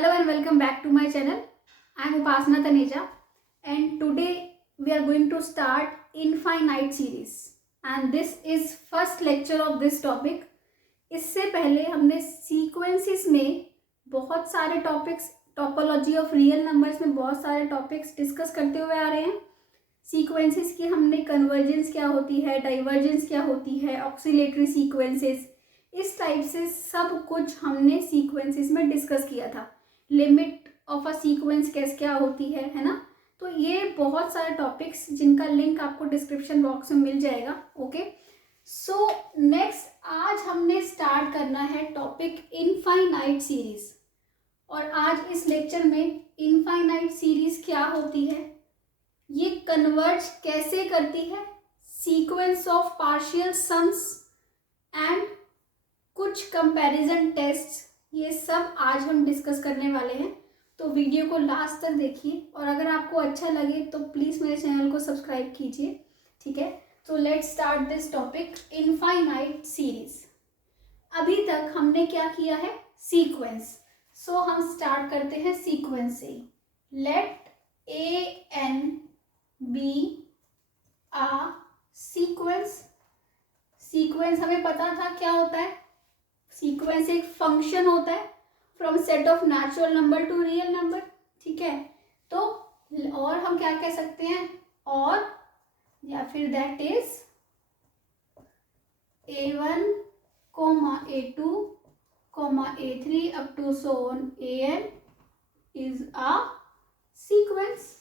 Hello and welcome back to my channel. I am Upasana Taneja and today we are going to start infinite series and this is first lecture of this topic. इससे पहले हमने sequences में बहुत सारे topics, topology of real numbers में बहुत सारे topics discuss करते हुए आ रहे हैं. सीक्वेंसेस की हमने कन्वर्जेंस क्या होती है, डाइवर्जेंस क्या होती है, ऑक्सीलेटरी सीक्वेंसेस, इस टाइप से सब कुछ हमने सीक्वेंसेस में डिस्कस किया था. लिमिट ऑफ अ सीक्वेंस कैसे क्या होती है ना. तो ये बहुत सारे टॉपिक्स जिनका लिंक आपको डिस्क्रिप्शन बॉक्स में मिल जाएगा. ओके, सो नेक्स्ट आज हमने स्टार्ट करना है टॉपिक इनफाइनाइट सीरीज. और आज इस लेक्चर में इनफाइनाइट सीरीज क्या होती है, ये कन्वर्ज कैसे करती है, sequence of partial sums and कुछ कंपैरिजन टेस्ट्स, ये सब आज हम डिस्कस करने वाले हैं. तो वीडियो को लास्ट तक देखिए और अगर आपको अच्छा लगे तो प्लीज़ मेरे चैनल को सब्सक्राइब कीजिए. ठीक है, तो let's start this topic infinite series. अभी तक हमने क्या किया है, सीक्वेंस. सो हम स्टार्ट करते हैं सीक्वेंस से. Late A N B uh sequence. Sequence हमें पता था क्या होता है. सीक्वेंस एक फंक्शन होता है from set of natural number two real number. ठीक है, तो और हम क्या कह सकते हैं, और या फिर that is A1, A2, A3 up to so on An is a sequence.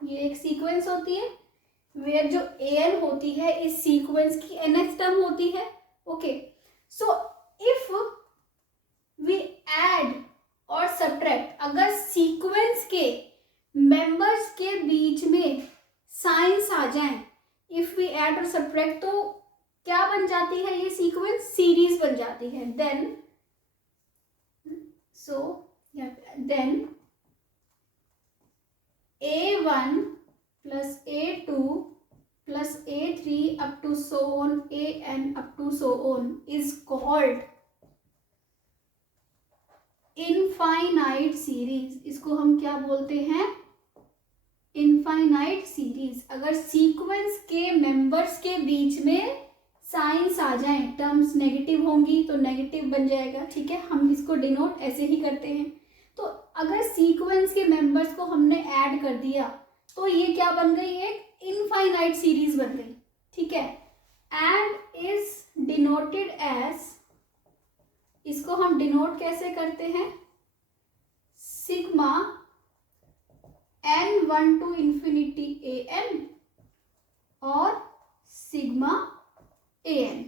ये एक सीक्वेंस होती है वेयर जो An होती है इस सीक्वेंस की nth टर्म होती है. Okay, so if we add और सब्ट्रैक्ट, अगर सीक्वेंस के मेंबर्स के बीच में साइंस आ जाएं, इफ वी ऐड और सब्ट्रैक्ट, तो क्या बन जाती है ये सीक्वेंस, सीरीज बन जाती है. Then then A1 plus A2 plus A3 up to so on An up to so on is called infinite series. इसको हम क्या बोलते हैं, इनफाइनाइट सीरीज. अगर सीक्वेंस के मेंबर्स के बीच में साइंस आ जाए, टर्म्स नेगेटिव होंगी तो नेगेटिव बन जाएगा. ठीक है, हम इसको डिनोट ऐसे ही करते हैं. तो अगर सीक्वेंस के मेंबर्स को हमने ऐड कर दिया तो ये क्या बन गई, एक इनफाइनाइट सीरीज बन गई. ठीक है, एंड इज डिनोटेड एज, इसको हम डिनोट कैसे करते हैं, sigma n1 to infinity an और सिग्मा an.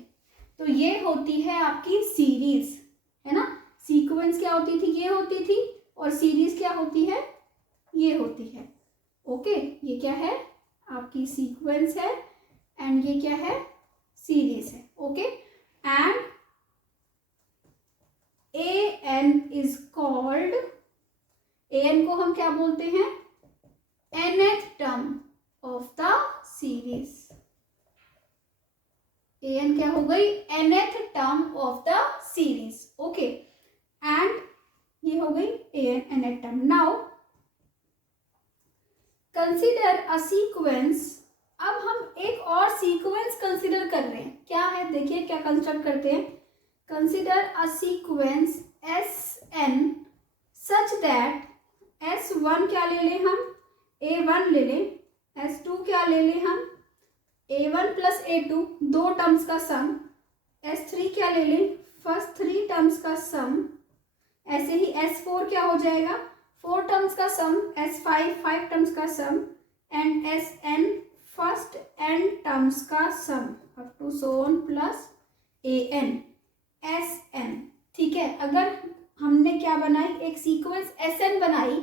तो ये होती है आपकी सीरीज, है ना. सीक्वेंस क्या होती थी, ये होती थी, और सीरीज क्या होती है, ये होती है. ओके, ये क्या है, आपकी सीक्वेंस है एंड ये क्या है, सीरीज है. Okay, and An is called, An को हम क्या बोलते हैं, nth term of the series. An क्या हो गई, nth term of the series. Okay, and ये हो गई An nth term. Now consider a sequence. अब हम एक और सीक्वेंस कंसिडर कर रहे हैं. क्या है, देखिए क्या कंस्ट्रक्ट करते हैं. Consider a sequence Sn such that S1 क्या ले लें हम, A1 ले लें, S2 क्या ले लें हम, A1 प्लस A2 दो टर्म्स का सम, S3 क्या ले लें, फर्स्ट 3 टर्म्स का सम. ऐसे ही S4 क्या हो जाएगा, 4 टर्म्स का सम, S5 5 टर्म्स का sum, and Sn first n terms का sum up to so on plus An Sn. ठीक है, अगर हमने क्या बनाई, एक सीक्वेंस Sn बनाई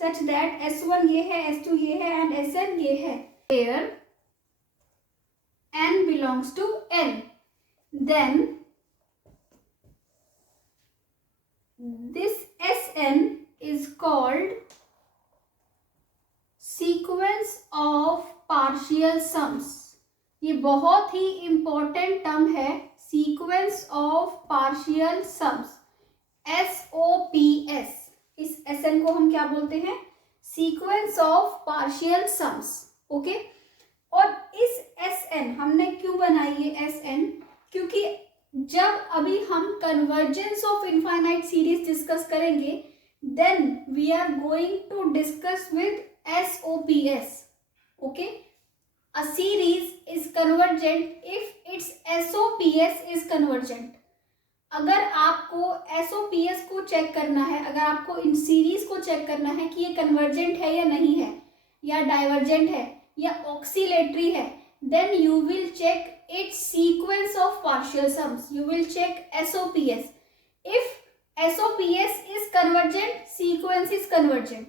सच दैट S1 ये है, S2 ये है एंड Sn ये है, where n belongs to n, then this Sn is called sequence of partial sums. ये बहुत ही इंपॉर्टेंट टर्म है, sequence of partial sums, SOPS. क्या बोलते हैं, sequence of partial sums. Okay, और इस SN हमने क्यों बनाई है SN, क्योंकि जब अभी हम convergence of infinite series discuss करेंगे, then we are going to discuss with SOPs. Okay, a series is convergent if its SOPs is convergent. अगर आपको SOPs को चेक करना है, अगर आपको इन सीरीज को चेक करना है कि ये कन्वर्जेंट है या नहीं है, या डाइवर्जेंट है या ऑक्सीलेटरी है, then you will check its sequence of partial sums, you will check SOPs. If SOPs is convergent, sequence is convergent.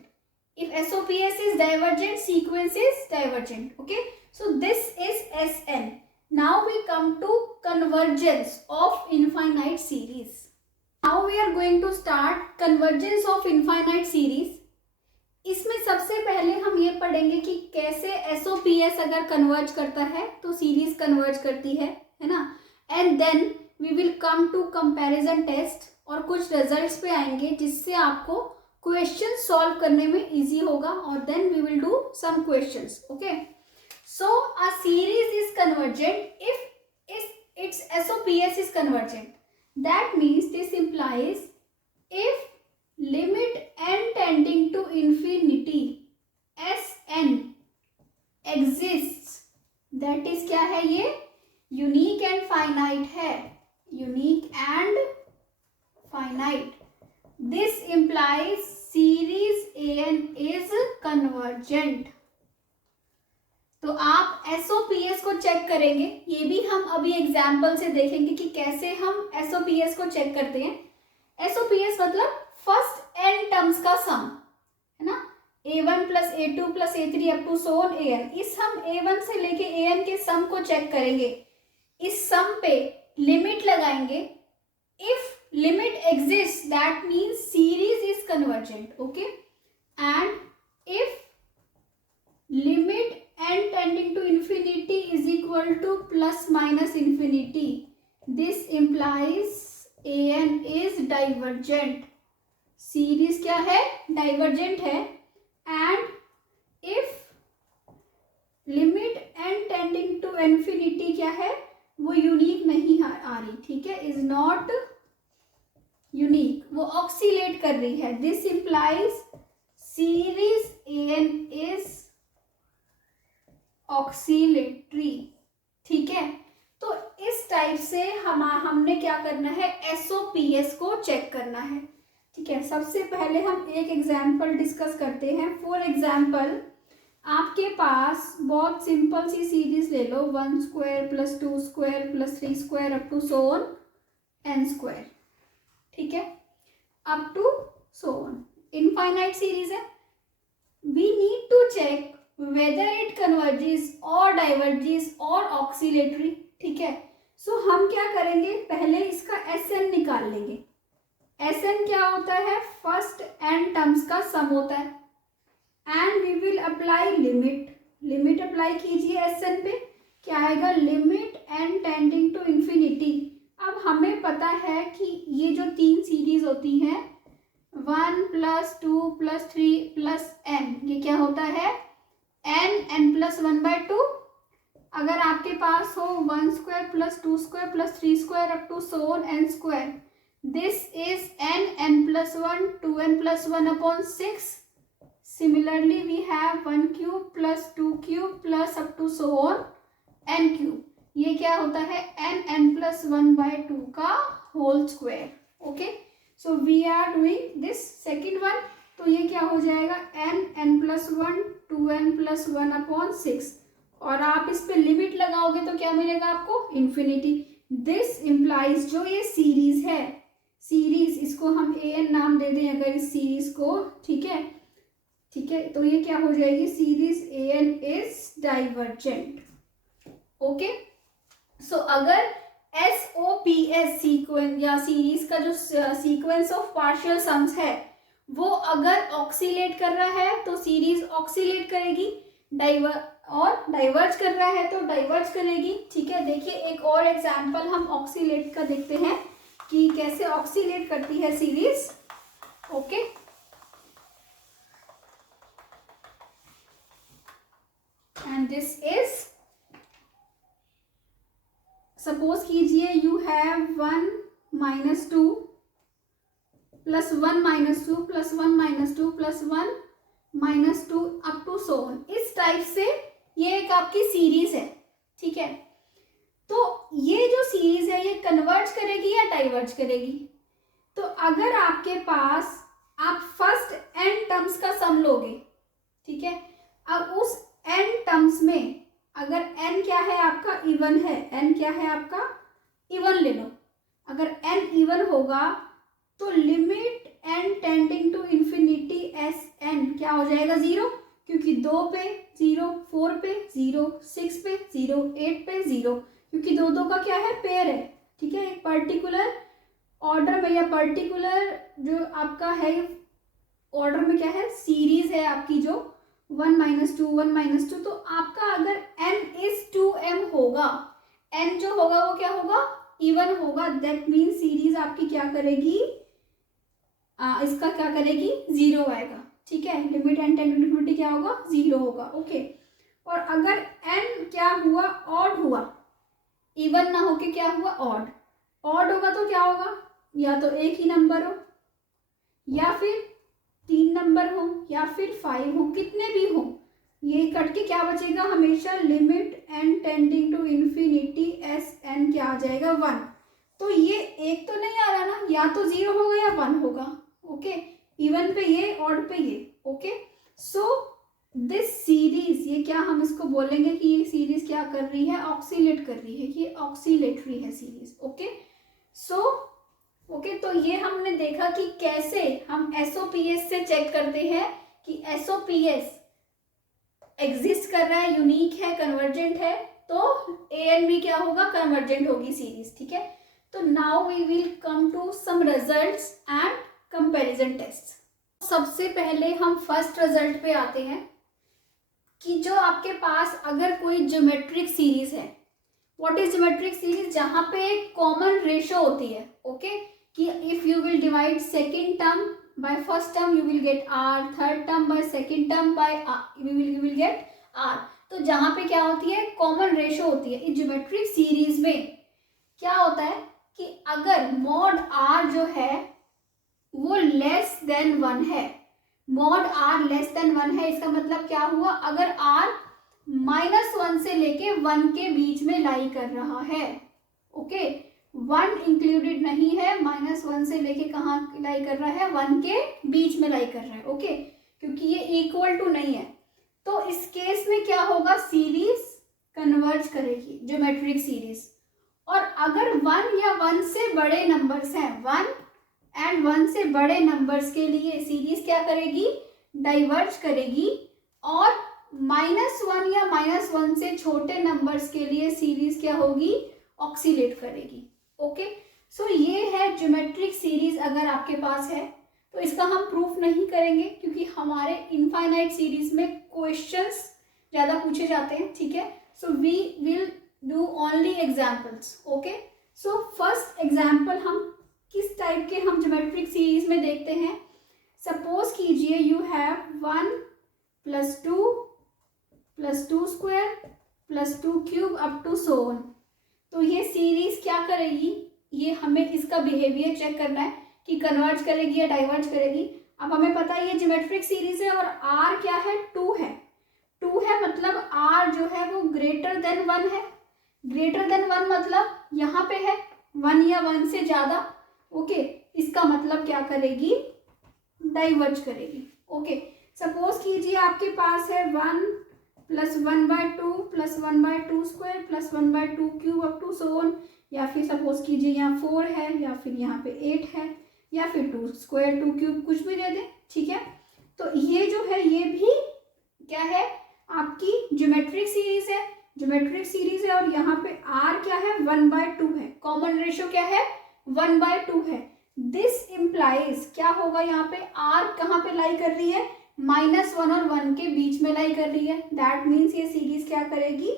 If SOPs is divergent, sequence is divergent. Okay, so this is SN. Now we come to convergence of infinite series. Now we are going to start convergence of infinite series. इसमें सबसे पहले हम ये पढ़ेंगे कि कैसे SOPs अगर converge करता है तो सीरीज कन्वर्ज करती है ना, and then we will come to comparison test और कुछ रिजल्ट्स पे आएंगे जिससे आपको क्वेश्चन सॉल्व करने में इजी होगा, और then we will do some questions. Okay, so a series is convergent if its SOPs is convergent. That means this implies if limit n tending to infinity Sn exists, that is क्या है, ये unique and finite है, unique and finite. This implies series AN is convergent. तो आप SOPs को check करेंगे, ये भी हम अभी एग्जाम्पल से देखेंगे कि कैसे हम SOPs को चेक करते हैं. SOPs मतलब फर्स्ट n टर्म्स का सम है ना, A1 plus A2 plus A3 up to so on AN. इस हम A1 से लेके AN के सम को चेक करेंगे, इस सम पे लिमिट लगाएंगे. If limit exists, that means series is convergent. Okay, and if limit n tending to infinity is equal to plus minus infinity, this implies AN is divergent. Series क्या है, divergent है. and if limit n tending to infinity क्या है, वो unique नहीं आ रही, ठीक है, is not यूनिक, वो ऑक्सीलेट कर रही है. This implies series AN is oscillatory. ठीक है, तो इस टाइप से हमने क्या करना है, SOPs को चेक करना है. ठीक है, सबसे पहले हम एक एग्जाम्पल डिस्कस करते हैं. फॉर एग्जाम्पल, आपके पास बहुत सिंपल सी सीरीज ले लो, 1 square plus 2 square plus 3 square up to so on n square. ठीक है, up to so on, infinite series है. We need to check whether it converges और डाइवर्जेस और ऑक्सीलेटरी. ठीक है, सो हम क्या करेंगे, पहले इसका SN निकाल लेंगे. SN क्या होता है, फर्स्ट n टर्म्स का सम होता है. And we will apply limit. Limit apply कीजिए SN पे, क्या आएगा, limit n tending to infinity. अब हमें पता है कि ये जो तीन सीरीज होती हैं, 1 प्लस 2 प्लस 3 प्लस n, ये क्या होता है, n प्लस 1/2. अगर आपके पास हो 1 square plus 2 square plus 3 square up to so on n square, this is n plus 1 2n plus 1 upon 6. Similarly we have 1 cube plus 2 cube plus up to so on n cube. ये क्या होता है, n plus 1/2 का whole square. Okay, so we are doing this second one. तो ये क्या हो जाएगा, n plus 1 2n plus 1 upon 6, और आप इस पे लिमिट लगाओगे तो क्या मिलेगा आपको, इन्फिनिटी. दिस इम्प्लाइज जो ये सीरीज है, सीरीज इसको हम AN नाम दे दें अगर इस सीरीज को. ठीक है, ठीक है, तो ये क्या हो जाएगी, series AN is divergent. Okay, so अगर SOPs सीक्वेंस या सीरीज का जो सीक्वेंस ऑफ पार्शियल सम्स है वो अगर ऑक्सीलेट कर रहा है तो सीरीज ऑक्सीलेट करेगी, डाइवर्ज कर रहा है तो डाइवर्ज करेगी. ठीक है, देखिए एक और एग्जांपल हम ऑक्सीलेट का देखते हैं कि कैसे ऑक्सीलेट करती है सीरीज. ओके, सपोज कीजिए you have 1 - 2 plus 1 - 2 plus 1 - 2 plus 1 -2 up to so on. इस टाइप से ये एक आपकी सीरीज है, ठीक है। तो ये जो सीरीज है ये कन्वर्ज करेगी या डाइवर्ज करेगी? तो अगर आपके पास आप फर्स्ट n टर्म्स का सम लोगे, ठीक है, अब उस n टर्म्स में अगर n क्या है आपका इवन है, n क्या है आपका इवन ले लो। अगर n इवन होगा तो limit n tending to infinity S n क्या हो जाएगा 0, क्योंकि 2 पे 0, 4 पे 0, 6 पे 0, 8 पे 0, क्योंकि दो का क्या है पेयर है, ठीक है। एक पर्टिकुलर ऑर्डर में या पर्टिकुलर जो आपका है ऑर्डर में क्या है सीरीज है आपकी जो 1 - 2 1 - 2। तो आपका अगर n इज 2m होगा, n जो होगा वो क्या होगा इवन होगा, दैट मीन सीरीज आपकी क्या करेगी इसका क्या करेगी 0 आएगा, ठीक है। Limit n tend to infinity क्या होगा 0 होगा, ओके। और अगर n क्या हुआ ऑड हुआ, इवन ना होके क्या हुआ ऑड होगा तो क्या होगा, या तो एक ही नंबर हो या फिर 3 नंबर हो या फिर 5 हो, कितने भी हो, ये कट के क्या बचेगा हमेशा limit n tending to infinity S n क्या आ जाएगा 1। तो ये एक तो नहीं आ रहा ना, या तो 0 होगा या 1 होगा, ओके। इवन पे ये ऑड पे ये, ओके। सो दिस सीरीज ये क्या हम इसको बोलेंगे कि ये सीरीज क्या कर रही है ऑक्सीलेट कर रही है, ये ऑक्सीलेटरी है सीरीज, ओके। सो ओके, तो ये हमने देखा कि कैसे हम एसओपीएस से चेक करते हैं कि एसओपीएस एग्जिस्ट कर रहा है, यूनिक है, कन्वर्जेंट है, तो ए एंड बी क्या होगा कन्वर्जेंट होगी सीरीज, ठीक है। तो now we will come to some results and comparison test. सबसे पहले हम फर्स्ट रिजल्ट पे आते हैं कि जो आपके पास अगर कोई ज्योमेट्रिक सीरीज है, व्हाट इज ज्योमेट्रिक सीरीज, जहां पे एक कॉमन रेशो होती है, ओके, कि if you will divide second term by first term you will get r, third term by second term by you will get r। तो जहां पे क्या होती है कॉमन रेशो होती है, इस ज्योमेट्रिक सीरीज में क्या होता है कि अगर मॉड r जो है वो लेस देन 1 है, मॉड r लेस देन 1 है, इसका मतलब क्या हुआ, अगर r -1 से लेके 1 के बीच में लाई कर रहा है, ओके, 1 इंक्लूडेड नहीं है, -1 से लेके कहाँ लाई कर रहा है 1 के बीच में लाई कर रहा है, ओके, क्योंकि ये इक्वल टू नहीं है। तो इस केस में क्या होगा सीरीज कन्वर्ज करेगी ज्योमेट्रिक सीरीज। और अगर 1 या 1 से बड़े नंबर्स हैं, 1 एंड 1 से बड़े नंबर्स के लिए सीरीज क्या करेगी डाइवर्ज करेगी, और -1 या -1 से छोटे नंबर्स के लिए सीरीज क्या होगी ऑक्सीलेट करेगी, ओके। सो ये है ज्योमेट्रिक सीरीज अगर आपके पास है, तो इसका हम प्रूफ नहीं करेंगे क्योंकि हमारे इनफाइनाइट सीरीज में क्वेश्चंस ज़्यादा पूछे जाते हैं, ठीक है। So we will do only examples, okay. So first example हम किस टाइप के हम ज्योमेट्रिक सीरीज में देखते हैं। सपोज कीजिए you have 1 + 2 + 2 square + 2 cube up to so on. तो ये सीरीज क्या करेगी, ये हमें इसका बिहेवियर चेक करना है कि कन्वर्ज करेगी या डाइवर्ज करेगी। अब हमें पता है ये ज्योमेट्रिक सीरीज है और r क्या है 2 है, 2 है मतलब r जो है वो ग्रेटर देन 1 है, ग्रेटर देन 1 मतलब यहाँ पे है 1 या 1 से ज़्यादा, ओके, इसका मतलब क्या करेगी डाइवर्ज करेगी, ओके। सपोज कीजिए आपके पास है 1 + 1/2 + 1/2 square + 1/2 cube up to so on, या फिर सपोज कीजिए यहाँ 4 है या फिर यहाँ पे 8 है या फिर 2 स्क्वायर 2 क्यूब कुछ भी दे दें, ठीक है। तो ये जो है ये भी क्या है आपकी ज्योमेट्रिक सीरीज है, ज्योमेट्रिक सीरीज है, और यहाँ पे r क्या है 1/2 है, कॉमन रेशियो क्या है 1/2 है। दिस इम्प्लाइज क्या होगा यहाँ पे r कहाँ पे लाई कर रही है -1 और 1 के बीच में लाई कर रही है, दैट मीन्स ये सीरीज क्या करेगी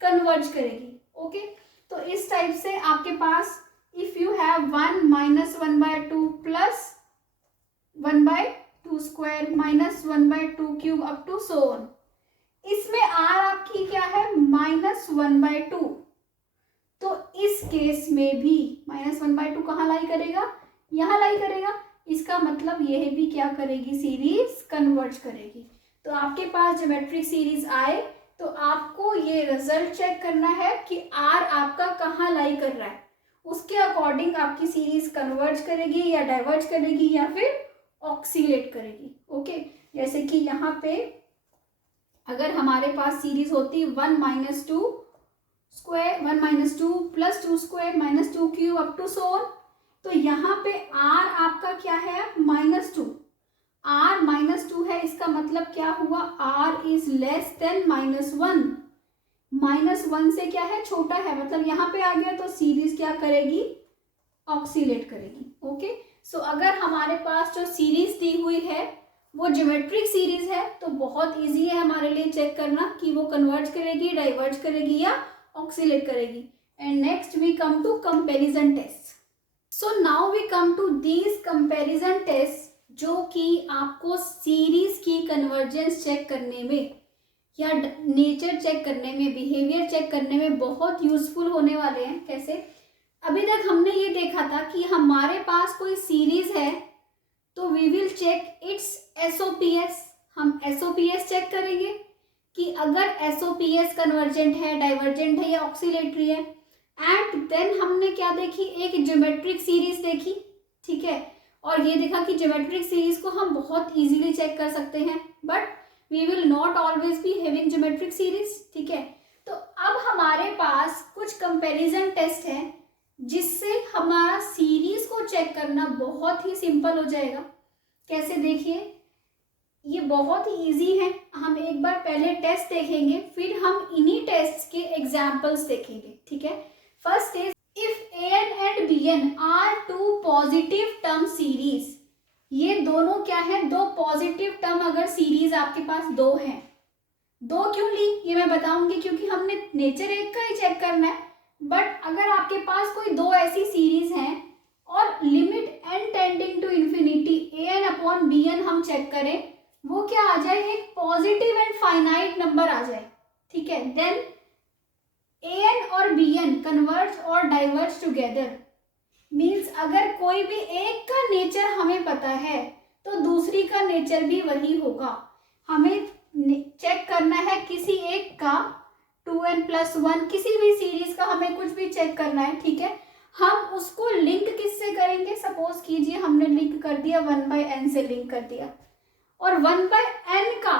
कन्वर्ज करेगी, ओके। तो इस टाइप से आपके पास if you have 1 -1/2 + 1/2 square -1/2 cube up to so on, इसमें r आपकी क्या है -1/2। तो इस केस में भी -1/2 कहाँ लाई करेगा, यहाँ लाई करेगा। इसका मतलब यह भी क्या करेगी, सीरीज कन्वर्ज करेगी। तो आपके पास ज्योमेट्रिक सीरीज आए तो आपको ये रिजल्ट चेक करना है कि आर आपका कहाँ लाई कर रहा है, उसके अकॉर्डिंग आपकी सीरीज कन्वर्ज करेगी या डाइवर्ज करेगी या फिर ऑक्सीलेट करेगी। ओके, जैसे कि यहाँ पे अगर हमारे पास सीरीज होती 1 - 2 square 1 - 2 + 2 square -2 cube up to so on, तो यहाँ पे आर आपका क्या है, -2। आर -2 है, इसका मतलब क्या हुआ, आर इज लेस देन -1। -1 से क्या है, छोटा है, मतलब यहाँ पे आ गया तो सीरीज क्या करेगी, ऑक्सीलेट करेगी। ओके, सो अगर हमारे पास जो सीरीज दी हुई है वो ज्योमेट्रिक सीरीज है तो बहुत इजी है हमारे लिए चेक करना कि वो कन्वर्ज करेगी, डाइवर्ज करेगी या ऑक्सीलेट करेगी। And next we come to comparison test. So now we come to these comparison test जो कि आपको सीरीज की कन्वर्जेंस चेक करने में या नेचर चेक करने में, बिहेवियर चेक करने में बहुत यूजफुल होने वाले हैं। कैसे, अभी तक हमने ये देखा था कि हमारे पास कोई सीरीज है तो वी विल चेक इट्स एसओपीएस। हम एसओपीएस चेक करेंगे कि अगर एसओपीएस कन्वर्जेंट है, डाइवर्जेंट है या ऑक्सीलेटरी है। एंड देन हमने क्या देखी, एक ज्योमेट्रिक सीरीज देखी, ठीक है, और ये देखा कि ज्योमेट्रिक सीरीज को हम बहुत इजीली चेक कर सकते हैं, but we will not always be having geometric series, ठीक है। तो अब हमारे पास कुछ कंपैरिजन टेस्ट है जिससे हमारा सीरीज को चेक करना बहुत ही सिंपल हो जाएगा। कैसे, देखिए, ये बहुत ही इजी है। हम एक बार पहले टेस्ट देखेंगे, फिर हम इन्हीं टेस्ट के एग्जाम्पल्स देखेंगे, ठीक है। First is if an and bn are two positive term series. ये दोनों क्या है, दो पॉजिटिव टर्म अगर सीरीज आपके पास दो हैं, दो क्यों ली ये मैं बताऊंगी, क्योंकि हमने नेचर एक का ही चेक करना है। बट अगर आपके पास कोई दो ऐसी सीरीज हैं और limit n tending to infinity an/bn हम चेक करें, वो क्या आ जाए, एक पॉजिटिव एंड फाइनाइट नंबर आ जाए, ठीक है, देन an और bn कन्वर्ज और डाइवर्ज टुगेदर। मीन्स अगर कोई भी एक का नेचर हमें पता है तो दूसरी का नेचर भी वही होगा। हमें चेक करना है किसी एक का 2n+1, किसी भी सीरीज का हमें कुछ भी चेक करना है, ठीक है। हम उसको लिंक किससे करेंगे, सपोज कीजिए हमने लिंक कर दिया 1/n से लिंक कर दिया, और 1/n का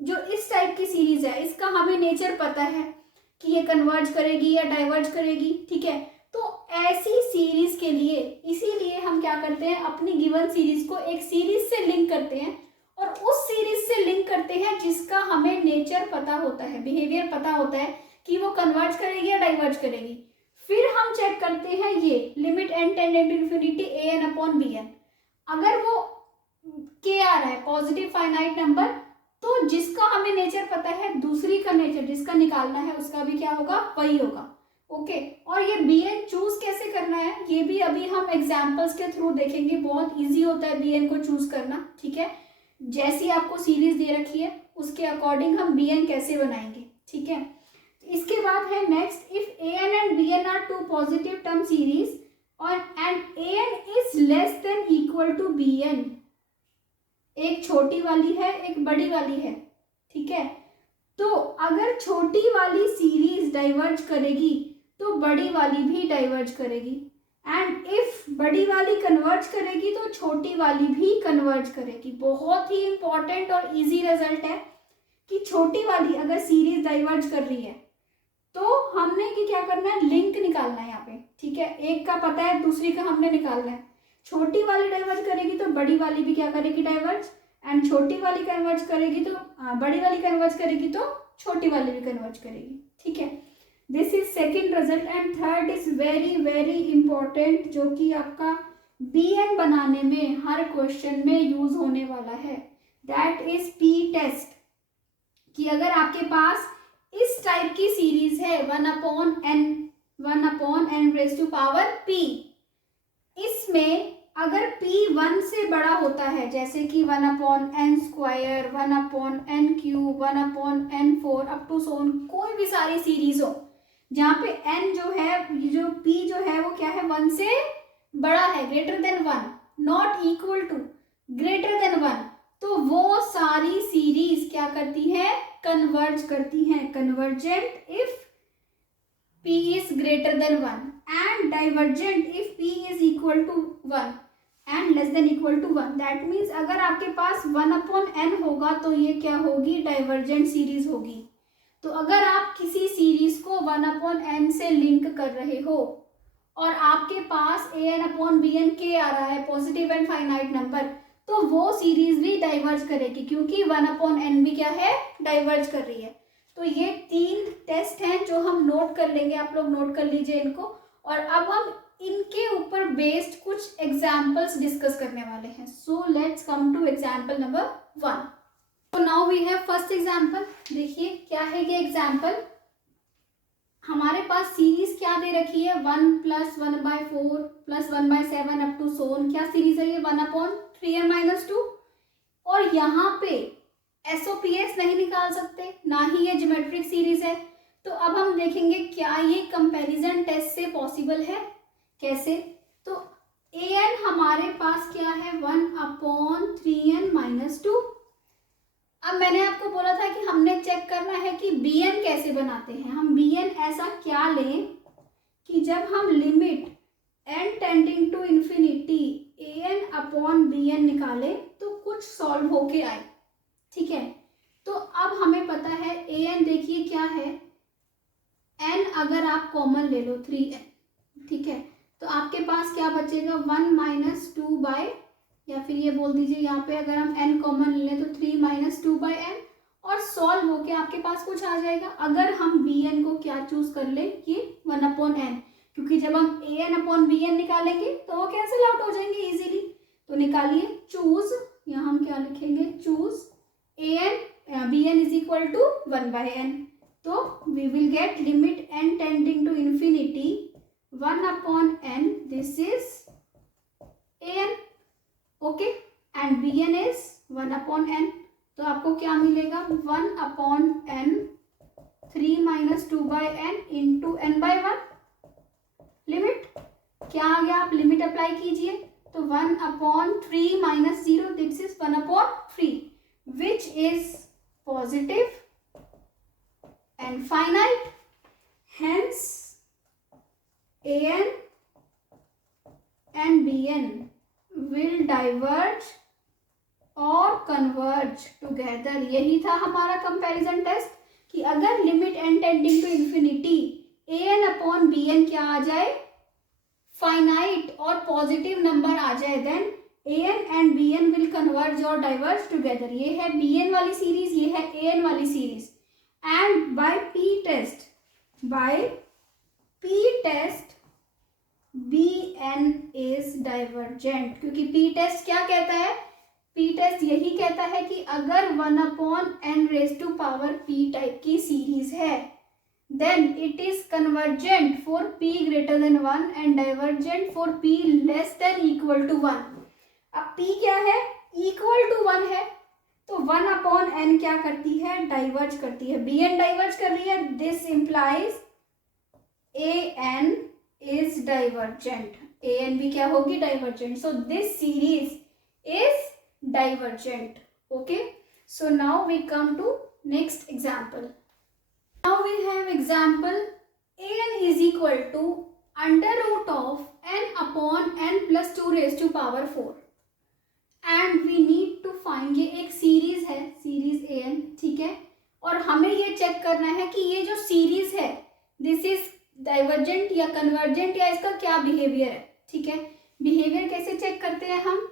जो इस टाइप की सीरीज है इसका हमें नेचर पता है कि ये कन्वर्ज करेगी या डाइवर्ज करेगी, ठीक है। तो ऐसी सीरीज के लिए इसीलिए हम क्या करते हैं, अपनी गिवन सीरीज को एक सीरीज से लिंक करते हैं और उस सीरीज से लिंक करते हैं जिसका हमें नेचर पता होता है, बिहेवियर पता होता है कि वो कन्वर्ज करेगी या डाइवर्ज करेगी। फिर हम चेक करते हैं ये limit n tending to infinity an/bn। अगर वो k आ रहा है, पॉजिटिव फाइनाइट नंबर, तो जिसका हमें नेचर पता है दूसरी का नेचर जिसका निकालना है उसका भी क्या होगा, वही होगा। ओके, और ये bn चूज कैसे करना है ये भी अभी हम एग्जाम्पल्स के थ्रू देखेंगे। बहुत ईजी होता है bn को चूज करना, ठीक है। जैसी आपको सीरीज दे रखी है उसके अकॉर्डिंग हम bn कैसे बनाएंगे, ठीक है। इसके बाद है next, if an and bn are two positive term series और and an is less than equal to bn। एक छोटी वाली है, एक बड़ी वाली है, ठीक है। तो अगर छोटी वाली सीरीज डाइवर्ज करेगी तो बड़ी वाली भी डाइवर्ज करेगी, एंड इफ बड़ी वाली कन्वर्ज करेगी तो छोटी वाली भी कन्वर्ज करेगी। बहुत ही इंपॉर्टेंट और इजी रिजल्ट है कि छोटी वाली अगर सीरीज डाइवर्ज कर रही है तो हमने कि क्या करना है, लिंक निकालना है यहाँ पे, ठीक है। एक का पता है, दूसरी का हमने निकालना है। छोटी वाली डाइवर्ज करेगी तो बड़ी वाली भी क्या करेगी, डाइवर्ज, एंड छोटी वाली कन्वर्ज करेगी तो बड़ी वाली कन्वर्ज करेगी तो छोटी वाली भी कन्वर्ज करेगी, ठीक है। This is second result. And third is very very important, जो कि आपका bn बनाने में हर क्वेश्चन में यूज होने वाला है, दैट इज p टेस्ट। कि अगर आपके पास इस टाइप की सीरीज है 1/n⁴ इसमें अगर p 1 से बड़ा होता है, जैसे कि 1/n², 1/n³, 1/n4 up to so on, कोई भी सारी सीरीज हो, जहाँ पे n जो है, ये जो p जो है वो क्या है, 1 से बड़ा है, greater than 1, not equal to, greater than 1, तो वो सारी सीरीज क्या करती है, कन्वर्ज करती हैं, convergent if p is greater than 1 and divergent if p is equal to 1 and less than equal to 1. That means अगर आपके पास 1/n होगा तो ये क्या होगी, डाइवर्जेंट सीरीज होगी. तो अगर आप किसी सीरीज को 1/n से लिंक कर रहे हो और आपके पास an/bn k आ रहा है, पॉजिटिव एंड फाइनाइट नंबर, तो वो सीरीज भी डाइवर्ज करेगी क्योंकि 1/n भी क्या है, डाइवर्ज कर रही है. तो ये 3 टेस्ट हैं जो हम नोट कर लेंगे, आप लोग नोट कर लीजिए इनको. और अब हम इनके ऊपर बेस्ड कुछ एग्जाम्पल्स डिस्कस करने वाले हैं. So let's come to example number 1. तो now we have first example. देखिए क्या है ये एग्जाम्पल. हमारे पास सीरीज क्या दे रखी है, 1 + 1/4 + 1/7 अप टू सोन. क्या सीरीज है ये, 1/3n - 2. और यहाँ पे एसओपीएस नहीं निकाल सकते, ना ही ये ज्योमेट्रिक सीरीज है. तो अब हम देखेंगे क्या ये कंपैरिजन टेस्ट से पॉसिबल है, कैसे. तो an हमारे पास क्या है, 1/3n - 2. अब मैंने आपको बोला था कि हमने चेक करना है कि bn कैसे बनाते हैं. हम bn ऐसा क्या लें कि जब हम limit n tending to infinity an/bn निकालें तो कुछ सॉल्व होके आए. ठीक है. तो अब हमें पता है an देखिए क्या है, n अगर आप कॉमन ले लो 3n, ठीक है, तो आपके पास क्या बचेगा, 1 - 2 या फिर ये बोल दीजिए यहाँ पे अगर हम n कॉमन ले लें तो 3 - 2/n और सॉल्व होके आपके पास कुछ आ जाएगा. अगर हम bn को क्या चूज कर ले, ये 1/n, क्योंकि जब हम an/bn निकालेंगे तो वो कैंसिल आउट हो जाएंगे इजीली. तो निकालिए, चूज, यहाँ हम क्या लिखेंगे, choose bn is equal to 1/n. तो we will get limit n tending to infinity 1/n. This is an. Okay, and bn is 1/n. तो आपको क्या मिलेगा, 1/n 3 - 2/n into n/1. Limit क्या आ गया, आप लिमिट अप्लाई कीजिए. तो 1/3 - 0, this is 1/3, which is positive and finite. Hence an and bn will diverge or converge together. यही था हमारा कंपैरिजन टेस्ट कि अगर limit n tending to infinity an/bn क्या आ जाए, फाइनाइट और पॉजिटिव नंबर आ जाए, then an and bn will converge or diverge together. ये है bn वाली सीरीज, ये है an वाली series. And by p test bn is divergent. क्योंकि p test क्या कहता है, p test यही कहता है कि अगर 1/n⁻p टाइप की सीरीज है then it is convergent for p greater than 1 and divergent for p less than equal to 1. अब p क्या है, इक्वल टू 1 है, तो 1/n क्या करती है, डाइवर्ज करती है, bn डाइवर्ज कर रही है. This implies an is divergent, an भी क्या होगी, divergent. So this series is divergent. Okay, so now we come to next example. Now we have example an is equal to √n/n + 2⁴. And we need to find, ये एक series है, series an, ठीक है, और हमें ये check करना है कि ये जो सीरीज है दिस इज डाइवर्जेंट या कन्वर्जेंट या इसका क्या बिहेवियर है. ठीक है, बिहेवियर कैसे चेक करते हैं हम,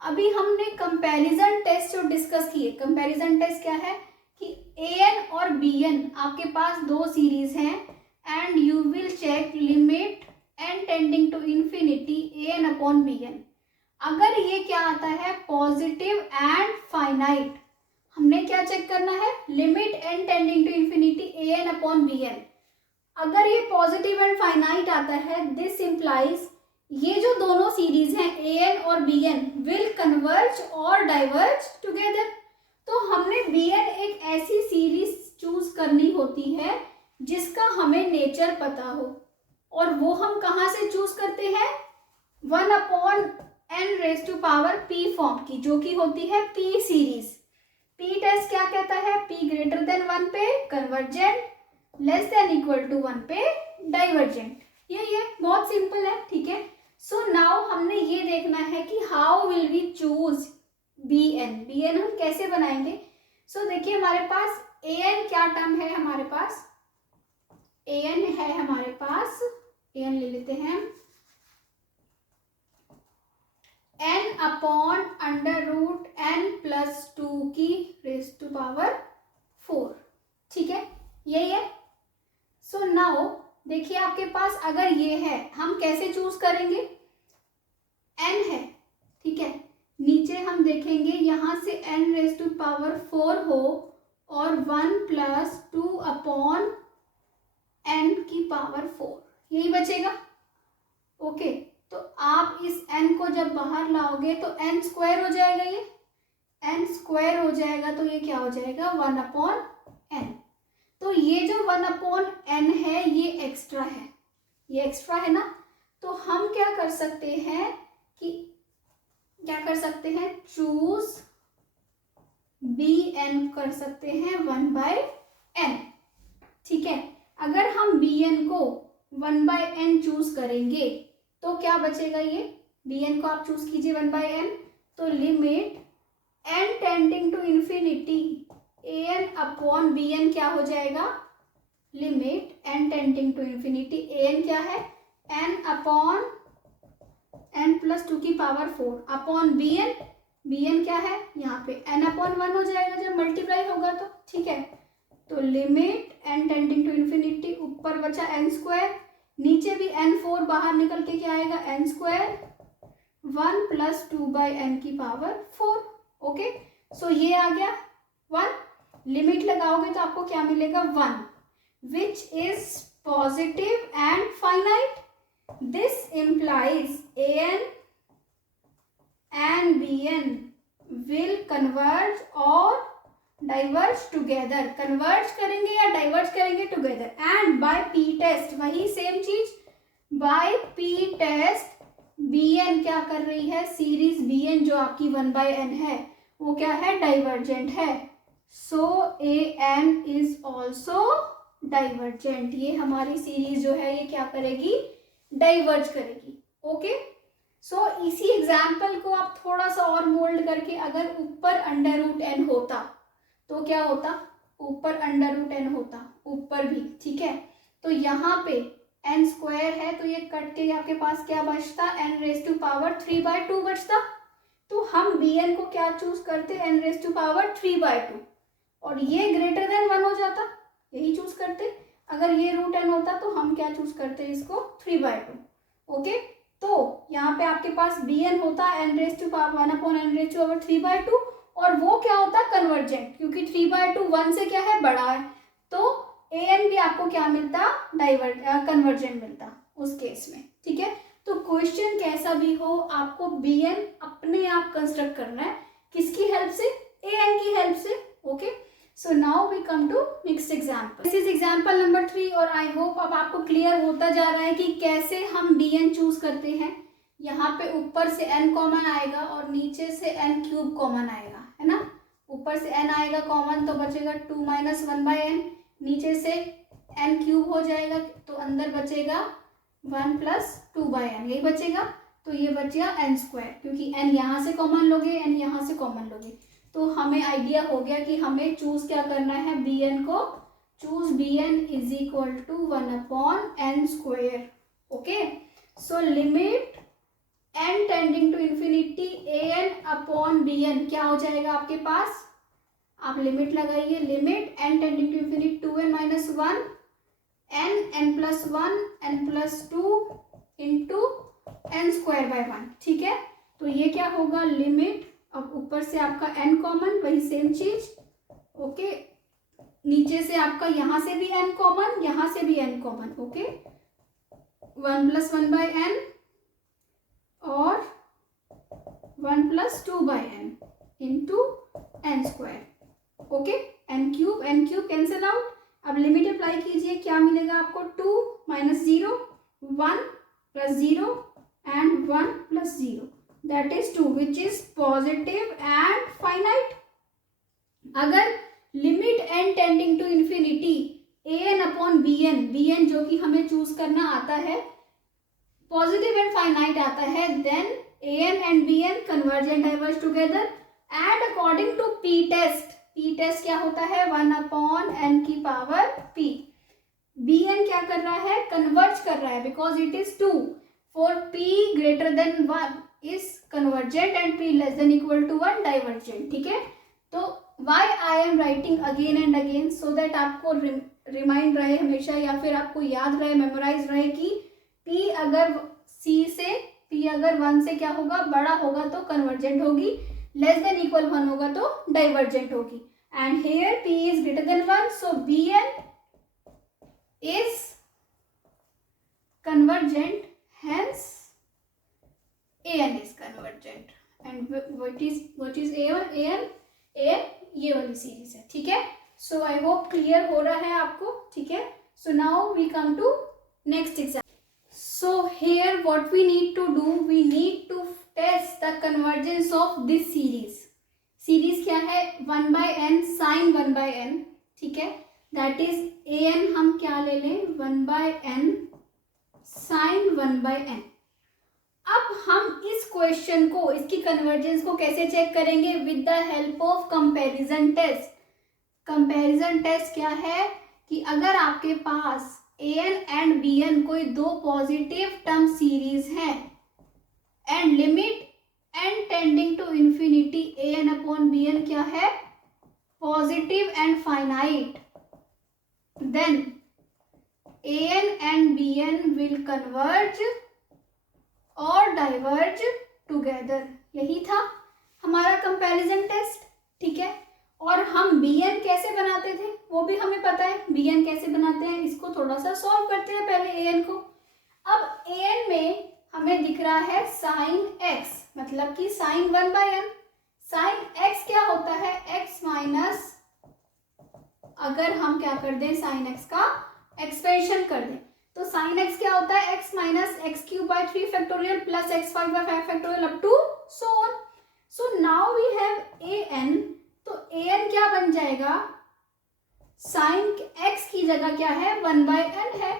अभी हमने कंपैरिजन टेस्ट जो डिस्कस किए. कंपैरिजन टेस्ट क्या है कि an और bn आपके पास दो सीरीज हैं and you will check limit n tending to infinity an/bn. अगर ये क्या आता है, पॉजिटिव एंड फाइनाइट, हमने क्या चेक करना है, limit n tending to infinity an/bn. अगर ये पॉजिटिव एंड फाइनाइट आता है, दिस इंप्लाइज ये जो दोनों सीरीज हैं an और bn विल कन्वर्ज और डाइवर्ज टुगेदर. तो हमने bn एक ऐसी सीरीज चूज करनी होती है जिसका हमें नेचर पता हो, और वो हम कहाँ से चूज करते हैं, 1/n⁻p फॉर्म की, जो कि होती है p सीरीज। p टेस्ट क्या कहता है, p ग्रेटर देन 1 पे convergent, less than equal to 1 पे डाइवर्जेंट। ये बहुत सिंपल है, ठीक है। सो नाउ हमने ये देखना है कि how will we choose bn हम कैसे बनाएंगे। सो देखिए हमारे पास an क्या टर्म है, हमारे पास an है, हमारे पास an ले लेते हैं, n/√n+2 की रेज टू पावर 4, ठीक है, यही है। सो नाउ देखिए आपके पास अगर ये है, हम कैसे चूज करेंगे, n है, ठीक है, नीचे हम देखेंगे यहाँ से n⁻⁴ हो और 1+2/n⁴, यही बचेगा। ओके, तो आप इस n को जब बाहर लाओगे तो n² हो जाएगा, ये n² हो जाएगा, तो ये क्या हो जाएगा, 1/n। तो ये जो 1/n है ये एक्स्ट्रा है, ये एक्स्ट्रा है ना। तो हम क्या कर सकते हैं कि चूज bn कर सकते हैं 1/n, ठीक है। अगर हम bn को 1/n चूज करेंगे तो क्या बचेगा, ये bn को आप चूज कीजिए 1/n, तो limit n tending to infinity an/bn क्या हो जाएगा, limit n tending to infinity an क्या है, n/n+2⁴ अपॉन bn क्या है, यहाँ पे n/1 हो जाएगा जब मल्टीप्लाई होगा तो, ठीक है। तो limit n tending to infinity, ऊपर बचा n², नीचे भी n4 बाहर निकल के क्या आएगा, n², 1+2/n⁴। ओके, सो ये आ गया 1, लिमिट लगाओगे तो आपको क्या मिलेगा, 1, विच is positive and finite. This implies an and bn will converge or diverge together, converge करेंगे या diverge करेंगे together, and by p test, वही सेम चीज, by p test bn क्या कर रही है, सीरीज bn जो आपकी 1/n है वो क्या है, डाइवर्जेंट है। सो an is also डाइवर्जेंट, ये हमारी सीरीज जो है ये क्या करेगी, डाइवर्ज करेगी। ओके, सो इसी एग्जाम्पल को आप थोड़ा सा और मोल्ड करके, अगर ऊपर √n होता तो क्या होता, ऊपर √n होता, ऊपर भी, ठीक है। तो यहाँ पे n² है तो ये कट के आपके पास क्या बचता, n⁻³ बचता। तो हम bn को क्या चूज करते, n⁻³ और ये ग्रेटर देन 1 हो जाता, यही चूज करते। अगर ये √n होता तो हम क्या चूज करते, इसको 3/2। ओके, तो यहाँ पे आपके पास bn होता n⁻1/n⁻³ और वो क्या होता, कन्वर्जेंट, क्योंकि 3/2 1 से क्या है, बड़ा है, तो an भी आपको क्या मिलता, कन्वर्जेंट मिलता उस केस में, ठीक है। तो क्वेश्चन कैसा भी हो, आपको bn अपने आप कंस्ट्रक्ट करना है, किसकी हेल्प से, an की हेल्प से। Okay, so now we come to next example, this is example number 3, और आई होप अब आपको क्लियर होता जा रहा है कि कैसे हम bn चूज करते हैं। यहाँ पे ऊपर से n कॉमन आएगा और नीचे से n³ कॉमन आएगा, है ना। ऊपर से n आएगा कॉमन तो बचेगा 2 - 1/n, नीचे से n³ हो जाएगा तो अंदर बचेगा 1+2/n, यही बचेगा। तो ये बचेगा n², क्योंकि n यहाँ से कॉमन लोगे, n यहाँ से कॉमन लोगे, तो हमें आइडिया हो गया कि हमें चूज क्या करना है, bn को choose bn is equal to 1/n²। Okay, so limit n tending to infinity an/bn क्या हो जाएगा आपके पास, आप लिमिट लगाइए, limit n tending to infinity 2n - 1 n+1 n+2 into n²/1, ठीक है। तो ये क्या होगा, लिमिट, अब ऊपर से आपका n कॉमन, वही सेम चीज। ओके, नीचे से आपका यहाँ से भी n कॉमन, यहाँ से भी n कॉमन। ओके, 1+1/n और 1+2/n into n²। Okay, n³ cancel out. अब लिमिट अप्लाई कीजिए, क्या मिलेगा आपको, 2 minus 0 1 plus 0 and 1 plus 0 that is 2 which is positive and finite. अगर limit n tending to infinity a n upon b n जो कि हमें चूज करना आता है, पॉजिटिव एंड फाइनाइट आता है, then A N and B N converge and diverge together and according to P test क्या होता है, 1 अपॉन एन की पावर पी। बी एन क्या कर रहा है, कन्वर्ज कर रहा है because it is 2 for P greater than 1 is convergent and P less than equal to 1 divergent. ठीक है, तो why I am writing again and again so that आपको रिमाइंड रहे हमेशा, या फिर आपको याद रहे, मेमोराइज रहे कि P अगर C से P अगर 1 से क्या होगा, बड़ा होगा तो कन्वर्जेंट होगी, लेस देन इक्वल 1 होगा तो डाइवर्जेंट होगी। And here P is greater than 1 so Bn is convergent, hence An is convergent and what is An ये वाली सीरीज है। ठीक है, सो आई होप क्लियर हो रहा है आपको। ठीक है, so now we come to next example. So here what we need to do, we need to test the convergence of this series. Series क्या है, 1 by n sin 1 by n। ठीक है, that is an हम क्या ले लें, 1 by n sin 1 by n। अब हम इस क्वेश्चन को, इसकी कन्वर्जेंस को कैसे चेक करेंगे, with the help of comparison test. Comparison test क्या है कि अगर आपके पास an एंड bn कोई दो पॉजिटिव टर्म सीरीज हैं and limit n tending to infinity an upon bn क्या है, positive and finite, then an and bn will converge और डाइवर्ज टुगेदर। यही था हमारा कंपैरिजन टेस्ट। ठीक है, और हम bn कैसे बनाते थे वो भी हमें पता है, bn कैसे बनाते हैं, इसको थोड़ा सा सॉल्व करते हैं पहले an को। अब an में हमें दिख रहा है sin x, मतलब कि sin 1 by n। sin x क्या होता है, x माइनस, अगर हम क्या कर दें, sin x का एक्सपेंशन कर दें तो sin x क्या होता है, x minus x cube by 3 factorial plus x5 by 5 factorial up to so on. So now we have an, तो an क्या बन जाएगा, sin x की जगह क्या है, 1 by n है,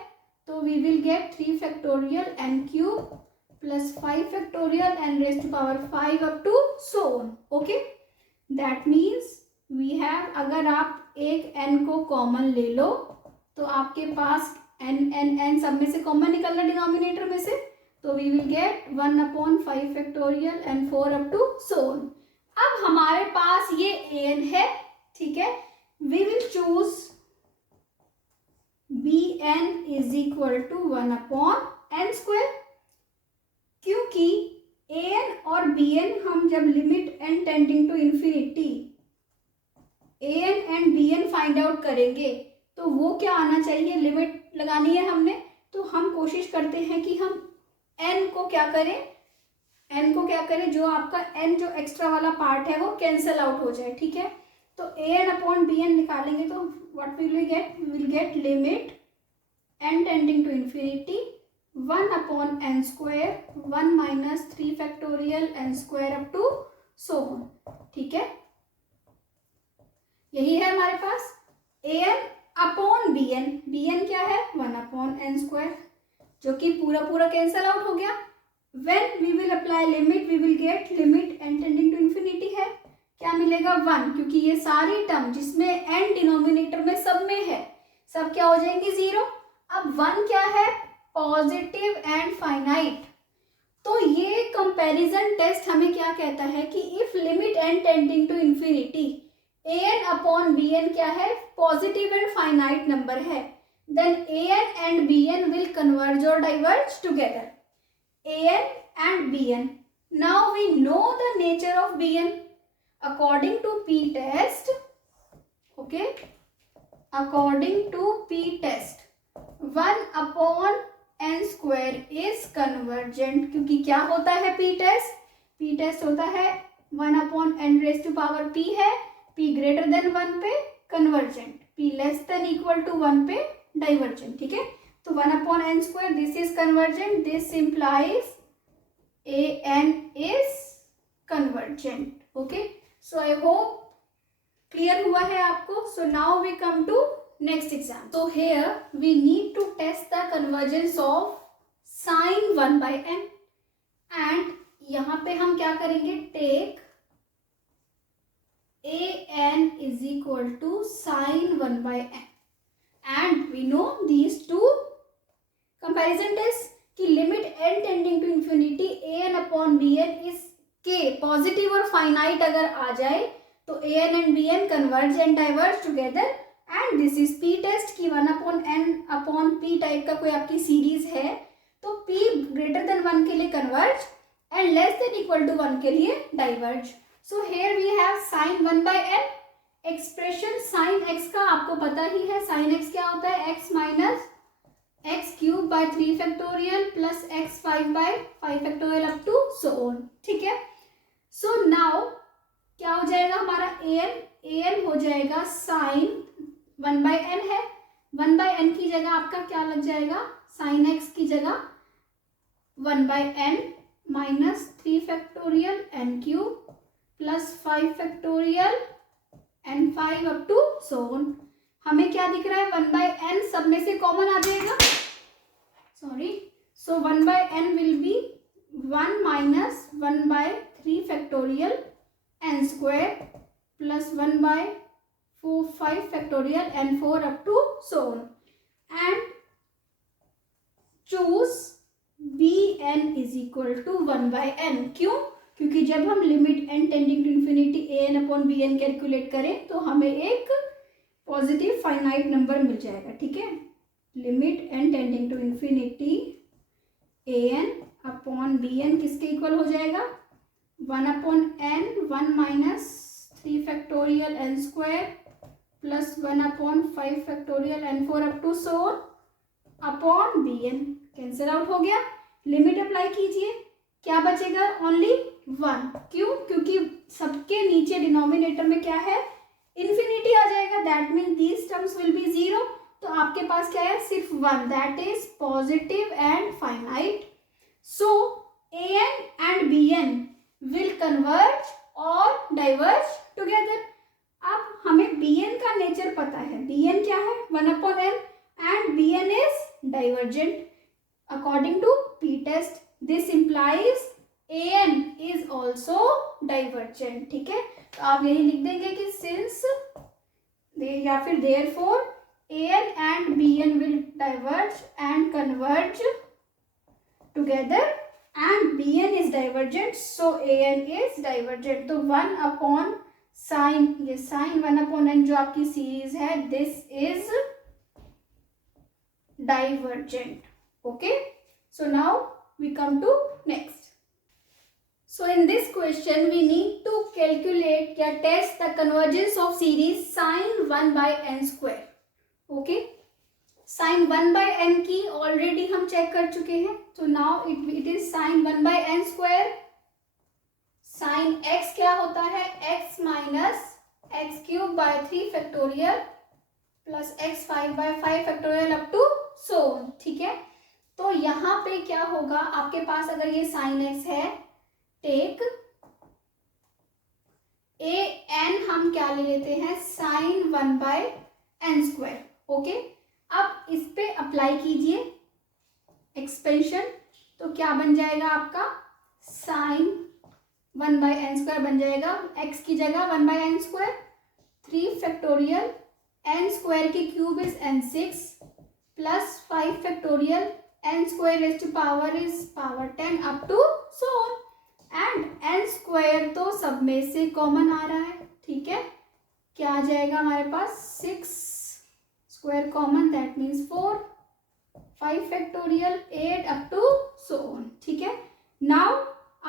तो we will get 3 factorial n cube plus 5 factorial n raise to power 5 up to so on. Okay, that means we have, अगर आप एक n को कॉमन ले लो तो आपके पास n सब में से कॉमन निकलना डिनोमिनेटर में से, तो we will get 1 upon 5 factorial and 4 up to so on. अब हमारे पास ये an है। ठीक है, we will choose bn is equal to 1 upon n square, क्योंकि an और bn हम जब limit n tending to infinity an and bn find out करेंगे तो वो क्या आना चाहिए, लिमिट लगानी है हमने, तो हम कोशिश करते हैं कि हम n को क्या करें, जो आपका n जो एक्स्ट्रा वाला पार्ट है वो कैंसिल आउट हो जाए। ठीक है, तो an अपॉन bn निकालेंगे तो what will we get, we will get limit n tending to infinity 1 upon n square 1 minus 3 factorial n square up to so on. ठीक है, यही है हमारे पास an अपॉन bn क्या है, 1 अपॉन n स्क्वायर, जो कि पूरा कैंसिल आउट हो गया। When we will apply limit, we will get limit n tending to infinity है, क्या मिलेगा 1, क्योंकि ये सारी टर्म जिसमें n डिनोमिनेटर में सब में है, सब क्या हो जाएंगी 0। अब 1 क्या है, पॉजिटिव एंड फाइनाइट। तो ये कंपैरिजन टेस्ट हमें क्या कहता है कि if limit n tending to infinity an upon bn क्या है, पॉजिटिव एंड फाइनाइट नंबर है, then an and bn will converge और diverge together. an and bn, now we know the nature of bn according to p test। okay, according to p test 1 upon n square is convergent, क्योंकि क्या होता है p test होता है 1 upon n raised to power p है, p greater than 1 पे convergent, p less than equal to 1 पे divergent, ठीक है। तो 1/n², this is convergent, this implies an is convergent. Okay, so I hope clear हुआ है आपको। So now we come to next exam. so here we need to test the convergence of sin 1/n and यहाँ पे हम क्या करेंगे, take an is equal to sin 1/n and we know these two comparison test कि limit n tending to infinity an/bn is k positive और finite अगर आ जाए तो an and bn converge and diverge together and this is p test की 1/n/p type का कोई आपकी सीरीज है तो p ग्रेटर देन 1 के लिए converge and less than equal to 1 के लिए diverge. So here we have sin 1/n, expression sin x का आपको पता ही है, sin x क्या होता है, x minus x³ 3 factorial plus x5 factorial up to so on, ठीक है। सो नाउ क्या हो जाएगा हमारा an हो जाएगा sin 1/n है, 1/n की जगह आपका क्या लग जाएगा, sin x की जगह 1/n minus 3 factorial n³ plus 5 factorial n5 up to so on. हमें क्या दिख रहा है, 1/n सब में से कॉमन आ जाएगा, sorry, so 1/n will be 1 minus 1/3 factorial n² plus 1/5 factorial n4 up to so on and choose bn is equal to 1/n। क्यों, क्योंकि जब हम limit n tending to infinity an/bn calculate करें तो हमें एक पॉजिटिव फाइनाइट नंबर मिल जाएगा, ठीक है। Limit n tending to infinity an/bn किसके इक्वल हो जाएगा, 1/n 1 minus 3 factorial n² plus 1/5 factorial n4 up to so on upon bn, cancel out हो गया। लिमिट अप्लाई कीजिए, क्या बचेगा, ओनली 1। क्यों, क्योंकि सबके नीचे डिनोमिनेटर में क्या है, इन्फिनिटी आ जाएगा, that mean these terms will be 0, तो आपके पास क्या है, सिर्फ 1, that is positive and finite. So an and bn will converge और डाइवर्ज टुगेदर। अब हमें bn का नेचर पता है, bn क्या है, 1/n and bn is divergent according to p test, this implies an is also divergent, ठीक है। तो आप यही लिख देंगे कि सिंस या फिर therefore an and bn will diverge and converge together and bn is divergent so an is divergent. तो 1/sin, ये sin 1/n जो आपकी सीरीज है, this is divergent. Okay, so now we come to next. So in this question we need to calculate या test the convergence of series sin 1/n². Okay, sin 1/n की already हम check कर चुके हैं, so now it is sin 1/n². sin x क्या होता है, x minus x³ 3 factorial plus x5 factorial up to so, ठीक है। तो यहाँ पे क्या होगा, आपके पास अगर ये sin x है, टेक an हम क्या ले लेते हैं, sin 1/n²। ओके, अब इस पे अप्लाई कीजिए एक्सपेंशन, तो क्या बन जाएगा आपका, sin 1/n² बन जाएगा, x की जगह 1/n², 3 फैक्टोरियल n² की cube is n6 plus 5 factorial n² raised to power is power 10 up to so on and n² तो सब में से कॉमन आ रहा है, ठीक है। क्या आ जाएगा हमारे पास, 6² common, that means 4, 5 factorial 8 up to so on, ठीक है। नाउ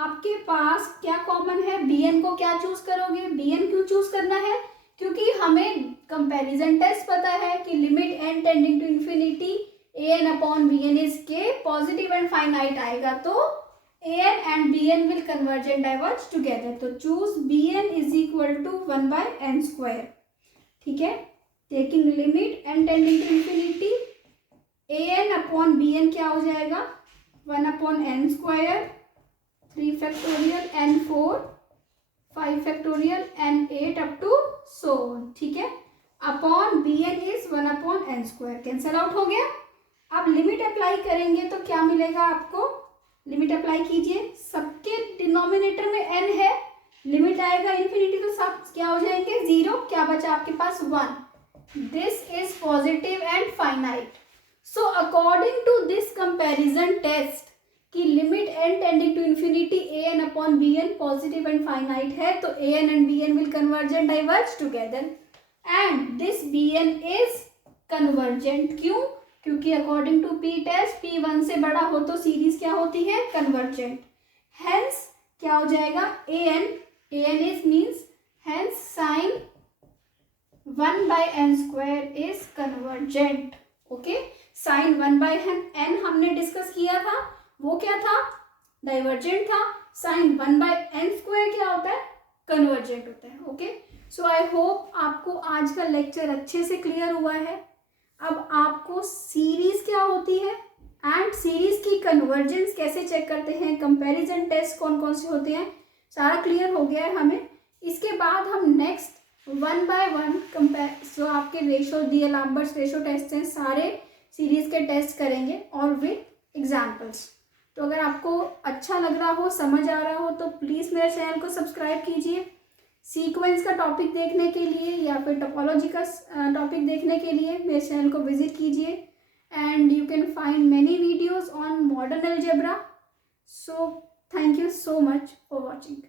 आपके पास क्या कॉमन है, bn को क्या चूज करोगे, bn क्यों चूज करना है, क्योंकि हमें कंपैरिजन टेस्ट पता है कि limit n tending to infinity an/bn is k, positive and finite आएगा तो an and bn will converge and diverge together, तो choose bn is equal to 1/n², ठीक है। Taking limit n tending to infinity an upon bn क्या हो जाएगा 1 upon n square 3 factorial n4 5 factorial n8 up to so on, ठीक है। Upon bn is 1 upon n square, cancel out हो गया। अब लिमिट अप्लाई करेंगे तो क्या मिलेगा आपको, लिमिट अप्लाई कीजिए, सबके डिनोमिनेटर में n है, लिमिट आएगा इन्फिनिटी तो सब क्या हो जाएंगे 0, क्या बचा आपके पास 1। This is positive and finite. So according to this comparison test कि limit n tending to infinity an upon bn positive and finite है, तो an and bn will converge and diverge together and this bn is convergent. क्यों? क्योंकि according to P test p 1 से बड़ा हो तो series क्या होती है कन्वर्जेंट। हेंस क्या हो जाएगा an is means hence sine 1 by n square is convergent. Okay, sine 1 by n हमने डिस्कस किया था, वो क्या था डाइवर्जेंट था। साइन 1 बाय n स्क्वायर क्या होता है कन्वर्जेंट होता है। ओके, सो आई होप आपको आज का लेक्चर अच्छे से क्लियर हुआ है। अब आपको सीरीज क्या होती है एंड सीरीज की कन्वर्जेंस कैसे चेक करते हैं, कंपैरिजन टेस्ट कौन कौन से होते हैं, सारा क्लियर हो गया है हमें। इसके बाद हम नेक्स्ट 1 बाय 1 कंपेयर जो आपके रेशो डी-एल्बर्ट रेशो टेस्ट हैं सारे सीरीज के टेस्ट करेंगे और विथ एग्जाम्पल्स। तो अगर आपको अच्छा लग रहा हो, समझ आ रहा हो तो प्लीज़ मेरे चैनल को सब्सक्राइब कीजिए। सीक्वेंस का टॉपिक देखने के लिए या फिर टोपोलॉजी का टॉपिक देखने के लिए मेरे चैनल को विजिट कीजिए and you can find many videos on modern algebra. So thank you so much for watching.